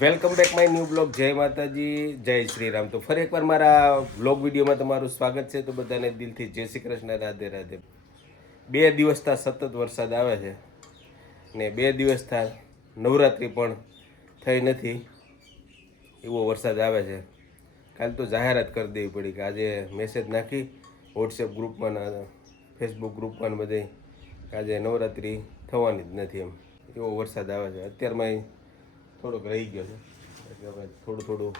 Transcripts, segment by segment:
Welcome back my new blog જય માતાજી, જય શ્રી રામ તો ફરી એકવાર મારા બ્લોગ વિડીયોમાં તમારું સ્વાગત છે. તો બધાને દિલથી જય શ્રી કૃષ્ણ, રાધે રાધે. બે દિવસથી સતત વરસાદ આવે છે ને બે દિવસથી નવરાત્રિ પણ થઈ નથી. એવો વરસાદ આવે છે. કાલ તો જાહેરાત કરી દેવી પડી કે આજે મેસેજ નાખી વોટ્સએપ ગ્રુપમાં ફેસબુક ગ્રુપમાં બધે આજે નવરાત્રિ થવાની જ નથી એમ. એવો વરસાદ આવે છે. અત્યારમાં થોડોક રહી ગયો છે. એટલે હવે થોડું થોડું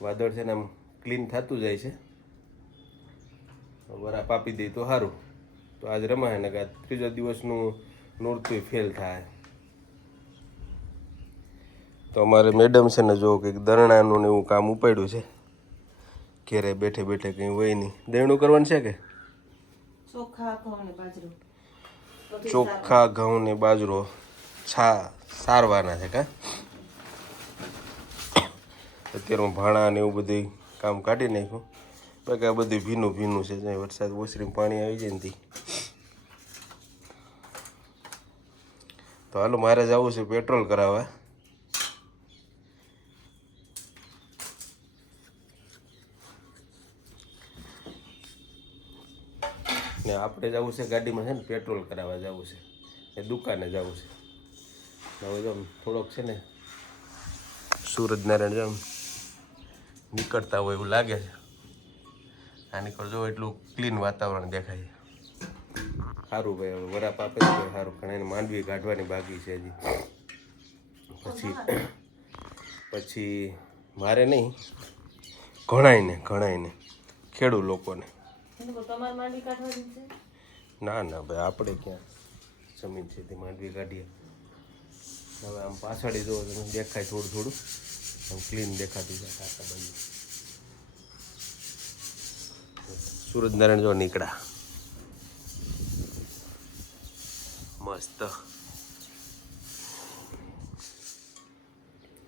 વાદળ છે ને આમ ક્લીન થતું જાય છે. વરાપ આપી દઈએ તો સારું તો આજ રમાય ને ત્રીજો દિવસનું નોરતું ફેલ થાય. તો અમારે મેડમ છે ને જો કંઈક દરણાનું ને એવું કામ ઉપાડ્યું છે. ઘેરે બેઠે બેઠે કંઈ હોય નહીં. દેણું કરવાનું છે કે? ચોખ્ખા ઘઉં ને બાજરો. છા સારવાના છે કા? અત્યારમાં ભાણા ને એવું બધું કામ કાઢી નાખ્યું. બાકી આ બધું ભીનું ભીનું છે, જ્યાં વરસાદ ઓસરીમાં પાણી આવી જાય ને તી. હાલો, મારે જવું છે પેટ્રોલ કરાવવા. ને આપણે જવું છે, ગાડીમાં છે ને પેટ્રોલ કરાવવા જવું છે. ને દુકાને જવું છે. હવે જો થોડોક છે ને સૂરજ નારાયણ જો આમ નીકળતા હોય એવું લાગે છે. આ નીકળ જો એટલું ક્લીન વાતાવરણ દેખાય છે. સારું ભાઈ હવે વરાપ આપે સારું પણ એને માંડવી કાઢવાની બાકી છે હજી. પછી પછી મારે નહીં. ઘણાયને ઘણાયને. ખેડૂ લોકોને. ના ના ભાઈ આપણે ક્યાં? જમીન છે તે માંડવી કાઢીએ. હવે આમ પાછળ જોવો તમે દેખાય થોડું થોડું. ક્લીન દેખાતી છે આખા બાજુ સૂરજનારાયણ જો નીકળ્યા. મસ્ત.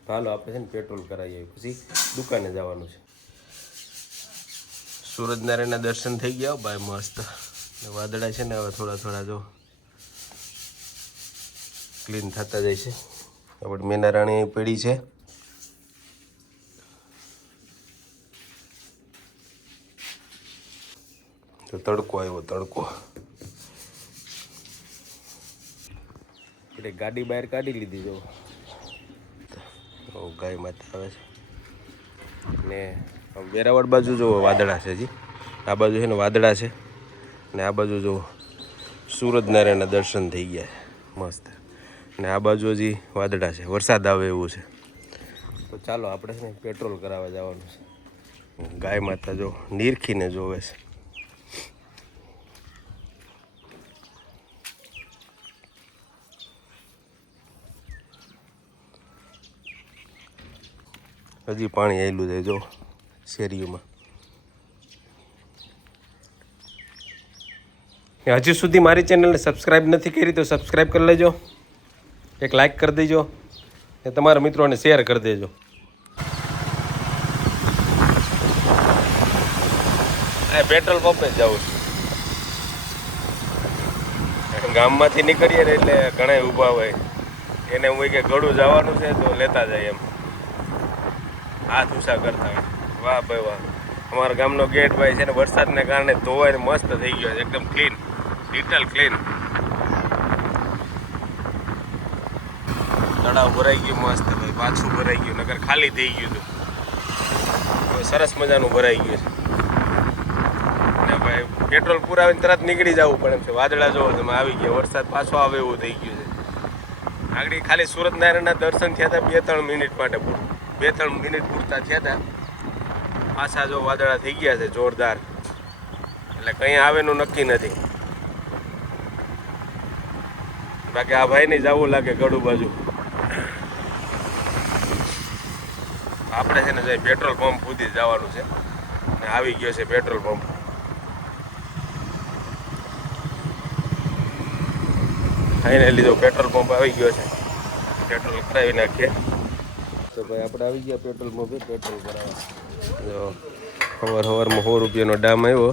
હાલો આપણે છે ને પેટ્રોલ કરાવીએ પછી દુકાને જવાનું છે. સૂરજનારાયણના દર્શન થઈ ગયા ભાઈ મસ્ત. વાદળા છે ને હવે થોડા થોડા જો ક્લીન થતા જાય છે. આપણે મેનારાણી પેઢી છે. તો તડકો આવ્યો તડકો એટલે ગાડી બહાર કાઢી લીધી જો ઓ ગાય માતા આવે છે ને વેરાવળ બાજુ જો વાદળા છે જી આ બાજુ છે ને વાદળા છે ને આ બાજુ જો સૂરજનારાયણના દર્શન થઈ ગયા છે મસ્ત ને આ બાજુ હજી વાદળા છે વરસાદ આવે એવું છે તો ચાલો આપણે છે ને પેટ્રોલ કરાવવા જવાનું છે ગાય માતા જો નીરખીને જોવે છે હજી પાણી આવેલું છે, જો, શેરીઓમાં. હજી સુધી મારી ચેનલને સબસ્ક્રાઈબ નથી કરી તો સબસ્ક્રાઈબ કરી લેજો. એક લાઇક કરી દેજો ને તમારા મિત્રોને શેર કરી દેજો. પેટ્રોલ પંપે જ જાઉં છું. ગામમાંથી નીકળીએ ને એટલે ઘણા ઊભા હોય. એને હું કે ગળું જવાનું છે તો લેતા જાય એમ. હાથ ઊંચા કરતા હોય વાહ ભાઈ વાહ. અમારા ગામનો ગેટ ભાઈ છે ને, વરસાદને કારણે ધોવાઈને મસ્ત થઈ ગયો છે, એકદમ ક્લીન ડિટેલ ક્લીન તળાવ ભરાઈ ગયું મસ્ત ભાઈ, પાછું ભરાઈ ગયું નગર ખાલી થઈ ગયું હતું. સરસ મજાનું ભરાઈ ગયું છે. ને ભાઈ, પેટ્રોલ પુરાવીને તરત નીકળી જવું પડે એમ છે. વાદળા જોવો તમે, આવી ગયા. વરસાદ પાછો આવે એવું થઈ ગયું છે. આગળ ખાલી સુરતનારાયણના દર્શન થયા હતા બે ત્રણ મિનિટ માટે પૂરું. બે ત્રણ મિનિટ પૂરતા થયા હતા પાછા જો વાદળા થઈ ગયા છે, જોરદાર. એટલે કંઈ આવેનું નક્કી નથી. બાકી આ ભાઈને જવું લાગે ગળું બાજુ. આપણે છે ને જઈ પેટ્રોલ પંપ સુધી જવાનું છે. ને આવી ગયો છે પેટ્રોલ પંપ. ખાઈને લીધો પેટ્રોલ પંપ આવી ગયો છે. પેટ્રોલ કરાવી નાખીએ. તો ભાઈ આપણે આવી ગયા પેટ્રોલમાં પંપે પેટ્રોલ ભરાવા. જો સવાર સવારમાં સો રૂપિયાનો ડામ આવ્યો.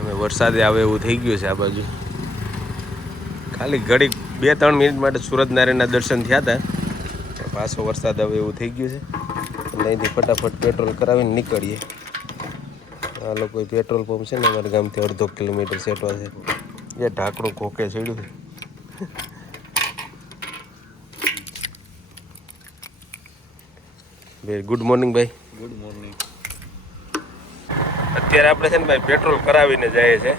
અમે વરસાદે આવે એવું થઈ ગયું છે આ બાજુ. ખાલી ઘડીક બે, ત્રણ મિનિટ માટે સુરતનારાયણના દર્શન થયા હતા. પાછો વરસાદ આવે એવું થઈ ગયું છે. અહીંથી ફટાફટ પેટ્રોલ કરાવીને નીકળીએ. આ લોકો પેટ્રોલ પંપ છે ને, અમારા ગામથી અડધો કિલોમીટર સેટવા છે. એ ઢાંકણું ખોકે ચડ્યું વેરી ગુડ મોર્નિંગ ભાઈ. ગુડ મોર્નિંગ અત્યારે આપણે છે ને ભાઈ પેટ્રોલ કરાવીને જઈએ છે.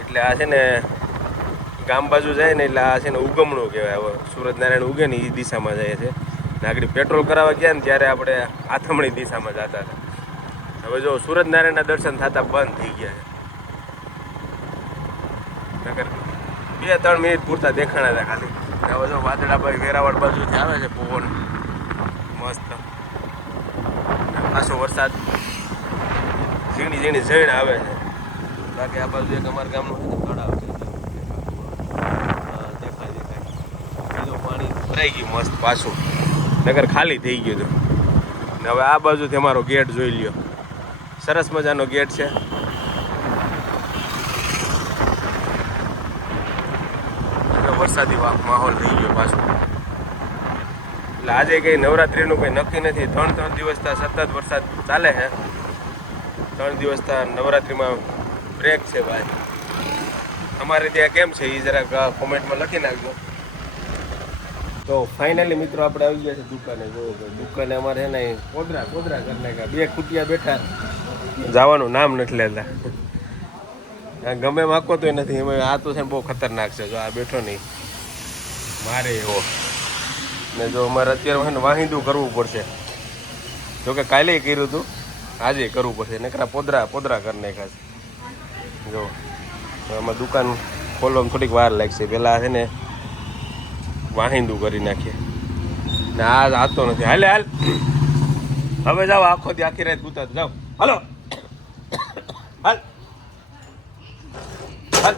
એટલે આ છે ને ગામ બાજુ જાય ને એટલે આ છે ને ઉગમણું કહેવાય. હવે સુરતનારાયણ ઉગે ને એ દિશામાં જાય છે. નાગરી પેટ્રોલ કરાવવા ગયા ને ત્યારે આપણે આથમણી દિશામાં જતા હતા. હવે જો સૂરજનારાયણના દર્શન થતા બંધ થઈ ગયા છે. બે ત્રણ મિનિટ પૂરતા દેખાણા હતા ખાલી. હવે જો વાદળાભાઈ વેરાવળ બાજુથી આવે છે પવન. મસ્ત. પાછો વરસાદ. ઝીણી ઝીણી ઝીણ આવે છે. બાકી આ બાજુ એક અમારા ગામનું તળાવ છે. દેખાય દેખાય. પાણી ભરાઈ ગયું મસ્ત પાછું. નગર ખાલી થઈ ગયું હતું. ને હવે આ બાજુથી અમારો ગેટ જોઈ લ્યો. સરસ મજાનો ગેટ છે. વરસાદી માહોલ થઈ ગયો પાછો. એટલે આજે કંઈ નવરાત્રિનું કંઈ નક્કી નથી. ત્રણ ત્રણ દિવસથી સતત વરસાદ ચાલે છે. ત્રણ દિવસથી નવરાત્રિમાં બ્રેક છે ભાઈ. અમારે ત્યાં કેમ છે એ જરાક કોમેન્ટમાં લખી નાખજો. તો ફાઇનલી મિત્રો આપણે આવી ગયા છે દુકાને. જો દુકાને અમારે છે ને કોદરા કોદરા કરી નાખ્યા બે ખૂટિયા બેઠા. જવાનું નામ નથી લેતા. ગમે માગતો તોય નથી, એમાં આ તો છે બહુ ખતરનાક છે. જો આ બેઠો નહીં. મારે એવો. ને જો અમારે અત્યારે છે વાહિંદું કરવું પડશે. જો કે કાલે કર્યું હતું, આજે કરવું પડશે. નકરા પોદરા પોદરા કરી નાખાશે જો, આમાં દુકાન ખોલવામાં થોડીક વાર લાગશે. પહેલાં છે ને વાહિંદું કરી નાખીએ. ને આ આવતો નથી. હાલે, હાલ. હવે જાઓ, આખો દી આખી રાત ગુતા જાઓ. હાલો. હાલ. હાલ.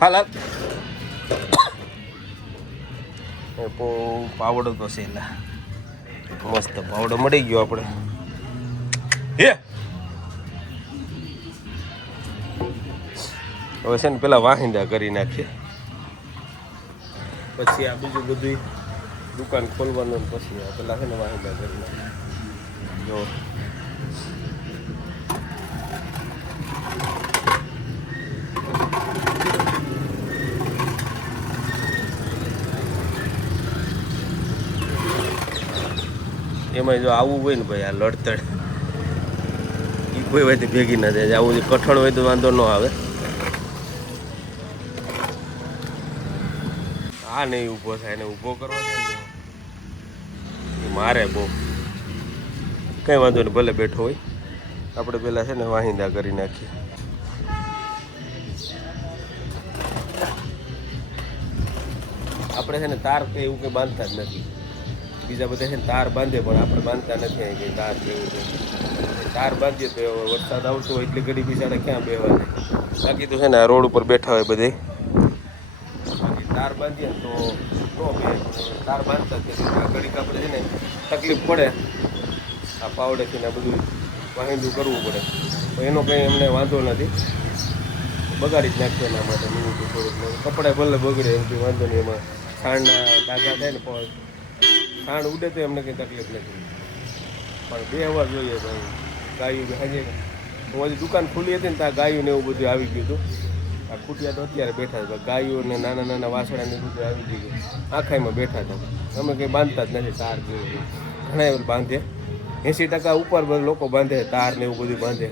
હાલ હાલ. પાવડો તો છે મસ્ત પાવડો મળી ગયો આપણે. હે! હવે છે ને પેલા વાહિંદા કરી નાખીએ. પછી આ બીજું બધું દુકાન ખોલવાનું પછી પેલા છે ને વાહિંદા કરી નાખીએ. જો. એમાં જો આવવું હોય ને ભાઈ આ લડતડ એ કોઈ હોય તો ભેગી ના થાય. આવું કઠણ હોય તો વાંધો ન આવે. આ નહીં ઊભો થાય ને ઊભો કરવો છે મારે બહુ. કંઈ વાંધો નહીં, ભલે બેઠો હોય. આપણે પેલા છે ને વાહિંદા કરી નાખીએ. આપણે છે ને તાર કે એવું કંઈ બાંધતા જ નથી. બીજા બધા છે ને તાર બાંધે પણ આપણે બાંધતા નથી કે તાર જેવું છે તાર બાંધીએ તો વરસાદ આવતો હોય એટલે ઘડી બિચારા ક્યાં બેવા બાકી તો છે ને આ રોડ ઉપર બેઠા હોય બધે. બાકી તાર બાંધીએ તો નો બે તાર બાંધતા આ ઘડીક આપણે છે ને તકલીફ પડે. આ પાવડેથી ને બધું વાહિંદું કરવું પડે. તો એનો કંઈ એમને વાંધો નથી. બગાડી જ નાખીએ એના માટે. થોડુંક કપડાં ભલે બગડે એમ વાંધો નહીં. એમાં ખાંડના ડાઘા થાય ને પણ ખાંડ ઉડે તો એમને કંઈ તકલીફ નથી. પણ બે હવા જોઈએ ભાઈ, ગાયું હાજે હું હજી દુકાન ખુલી હતી ને ત્યાં ગાયું ને એવું બધું આવી ગયું હતું. આ ખૂટિયા તો અત્યારે બેઠા હતા ગાયું ને નાના નાના વાસણા ને બધું આવી ગયું આખાઈમાં બેઠા હતા અમે કંઈ બાંધતા જ નથી તાર જેવું ઘણા એવું બાંધે. એંસી ટકા ઉપર લોકો બાંધે, તાર ને એવું બધું બાંધે.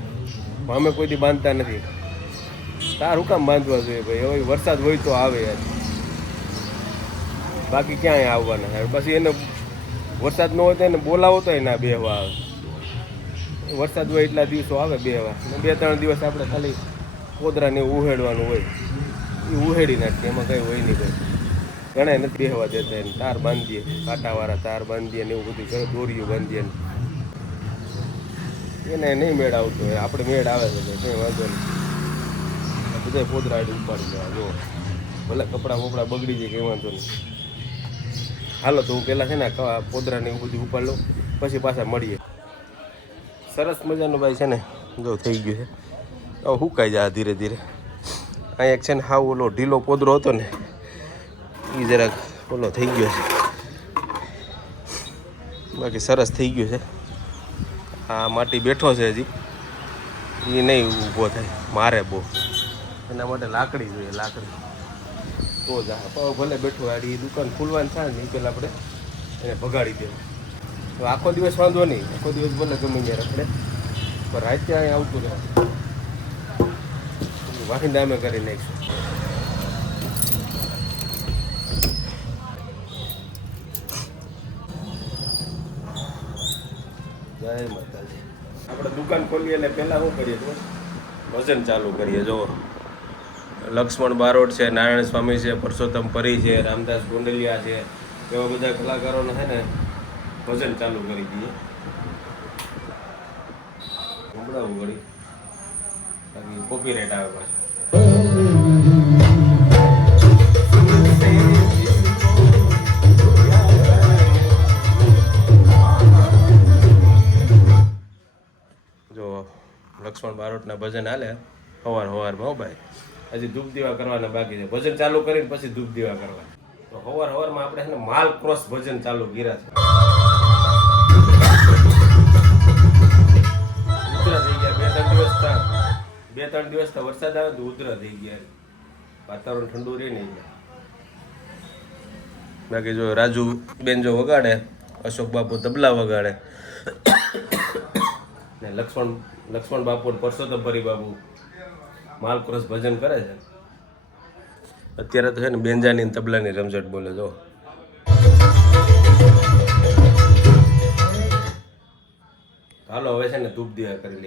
પણ અમે કોઈ દી બાંધતા નથી. તાર હું કામ બાંધવા જોઈએ ભાઈ? હવે વરસાદ હોય તો આવે યાર. બાકી ક્યાંય આવવાના? પછી એને વરસાદ ન હોય તો એને બોલાવો તો ના બેહવા આવે. વરસાદ હોય એટલા દિવસો આવે બેહવા ને બે ત્રણ દિવસ આપણે ખાલી કોદરાને ઉહેડવાનું હોય. એ ઉહેડી નાખીએ, એમાં કંઈ હોય નહીં કંઈ ઘણા નથી બેહવા દેતા એને. તાર બાંધીએ, કાંટાવાળા તાર બાંધીએ ને એવું બધું કરે, દોરીઓ બાંધીએ એને નહીં મેળ આવતો હોય. આપણે મેળ આવે છે કંઈ વાંધો નહીં. બધા પોદરા આડી ઉપાડી લેવા, જો. ભલે કપડાં બપડા બગડી જાય, કંઈ વાંધો નહીં. હાલો તો હું પહેલાં છે ને પોદરાને એવું બધું ઉપાડ લઉં, પછી પાછા મળીએ. સરસ મજાનું ભાઈ છે ને, જો થઈ ગયું છે. હવે હુકાઈ જાય ધીરે ધીરે. અહીંયા એક છે ને હાવ ઓલો ઢીલો પોદરો હતો ને એ જરાક ઓલો થઈ ગયો છે. બાકી સરસ થઈ ગયું છે. આ માટી બેઠો છે હજી. એ નહીં ઊભો થાય, મારે બહુ. એના માટે લાકડી જોઈએ, લાકડી. તો જ આ ભલે બેઠો આડી દુકાન ખુલવાની થાય ને એ પહેલાં આપણે એને ભગાડી દેવું. તો આખો દિવસ વાંધો નહીં, આખો દિવસ ભલે ગમે ત્યારે આપણે. પણ રાતે અહીં આવતું રહે. વાહિંદા અમે કરી નાખીશું. જય માતાજી. આપણે દુકાન ખોલીએ એટલે પહેલાં શું કરીએ તો? ભજન ચાલુ કરીએ જો લક્ષ્મણ બારોટ છે, નારાયણ સ્વામી છે પરસોત્તમ પરી છે, રામદાસ ગોંડલિયા છે, એવા બધા કલાકારોને છે ને ભજન ચાલુ કરી દઈએ સંભળાવું વળી. બાકી કોપીરાઇટ આવે પાછું. લક્ષ્મણ બારોટના ભજન હાલે સવાર હવારમાં ભાઈ. હજી ધૂપ દીવા કરવાના બાકી છે. ભજન ચાલુ કરીને પછી ધૂપ દીવા કરવા તો સવાર સવારમાં આપણે છે ને માલ ક્રોસ ભજન ચાલુ કર્યા છે. ઉધરા થઈ ગયા. બે ત્રણ દિવસ બે ત્રણ દિવસ વરસાદ આવે તો ઉધરા થઈ ગયા. વાતાવરણ ઠંડુ રહે નહીં. બાકી જો રાજુ બેન જો વગાડે, અશોક બાપુ તબલા વગાડે. ને લક્ષ્મણ લક્ષ્મણ બાપુ પરસોત્તમ પરી બાપુ. માલ ક્રોસ ભજન કરે છે. અત્યારે તો છે ને બેંજાની ને તબલાની રમઝટ બોલે જો હાલો, હવે છે ને ધૂપ દીવા કરી લઈએ